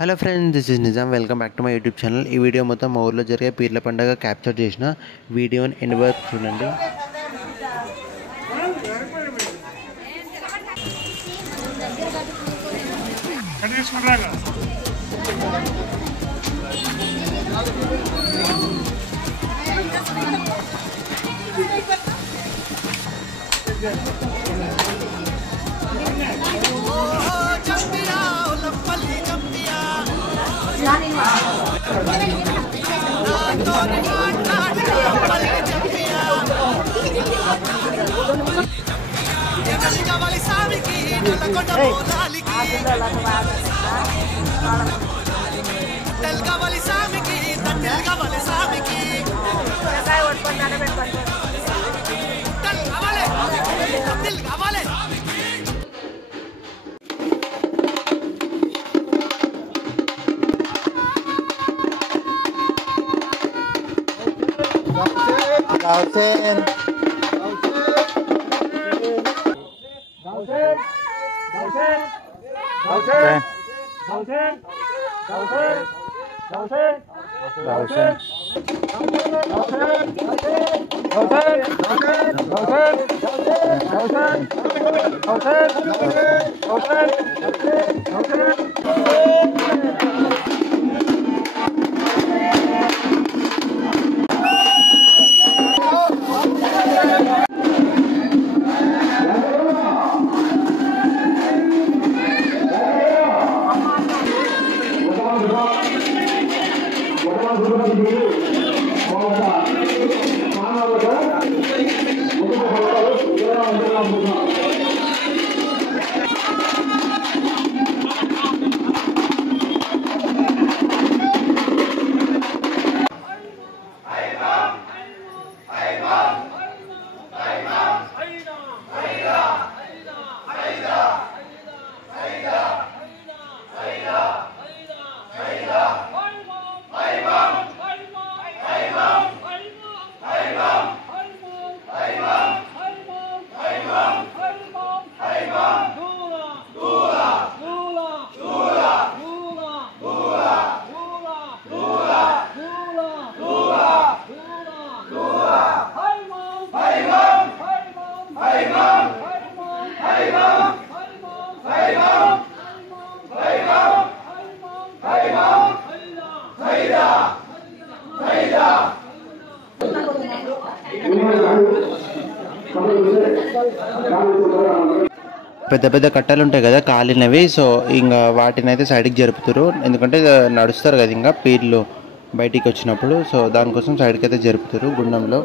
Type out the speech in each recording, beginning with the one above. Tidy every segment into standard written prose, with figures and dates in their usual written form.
Hello friends, this is Nizam. Welcome back to my YouTube channel. ఈ video మొత్తం మా ఊర్లో జరిగే పీర్ల పండుగ క్యాప్చర్ చేసిన వీడియోని ఎండ్ వరకు చూడండి. పెద్ద పెద్ద కట్టలు ఉంటాయి కదా కాలినవి, సో ఇంకా వాటిని అయితే సైడ్కి జరుపుతారు. ఎందుకంటే నడుస్తారు కదా ఇంకా పీర్లు బయటికి వచ్చినప్పుడు, సో దానికోసం సైడ్కి అయితే జరుపుతారు గుండంలో.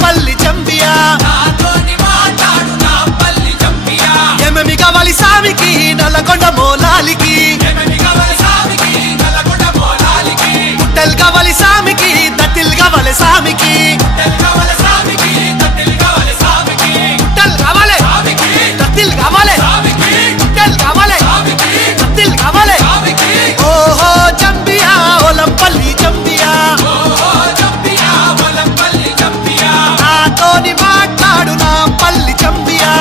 పల్లి చంపియా ఏమేమి కావాలి సామికి నల్లగొండ మోలాలికి పుట్టెలు కావాలి సామికి దత్తిలు కావాలి సామికి పుట్టెలు కావాలి దత్తిలు కావాలి పుట్టెలు కావాలి దత్తిలు కావాలి ఓహో చంపియా ఒలంపల్లి చంపియా నాతోని మాట్లాడు నా పల్లి చంపియా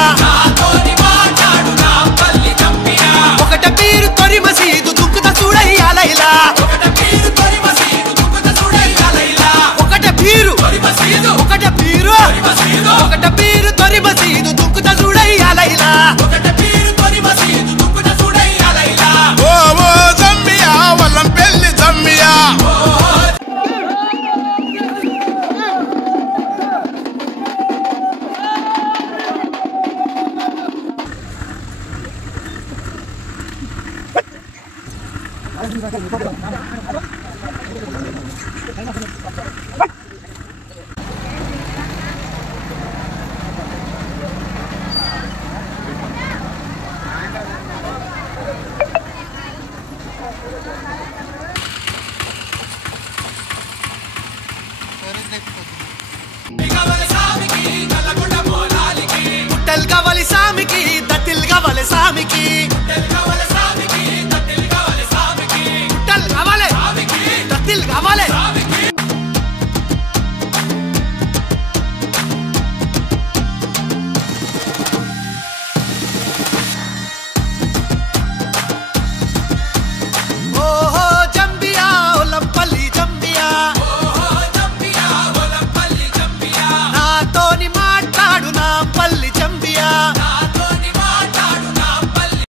ఒకట పీరు తొరి మసీదు దుక్కుత చూడయ్యాలైలా ఒకట పీరు తొరి మసీదు దుక్కుత చూడయ్యాలైలా ఓ ఓ జమ్మియా వల్లంపల్లి జమ్మియా పుట్టెలు కావాలి సామికి దత్తిలు కావాలి సామికి పుట్టెలు కావాలి దత్తిలు కావాలి ఓహో జంబియా ఒలంపల్లి జంబియా నాతోని మాట్లాడు నా పల్లి చంపియా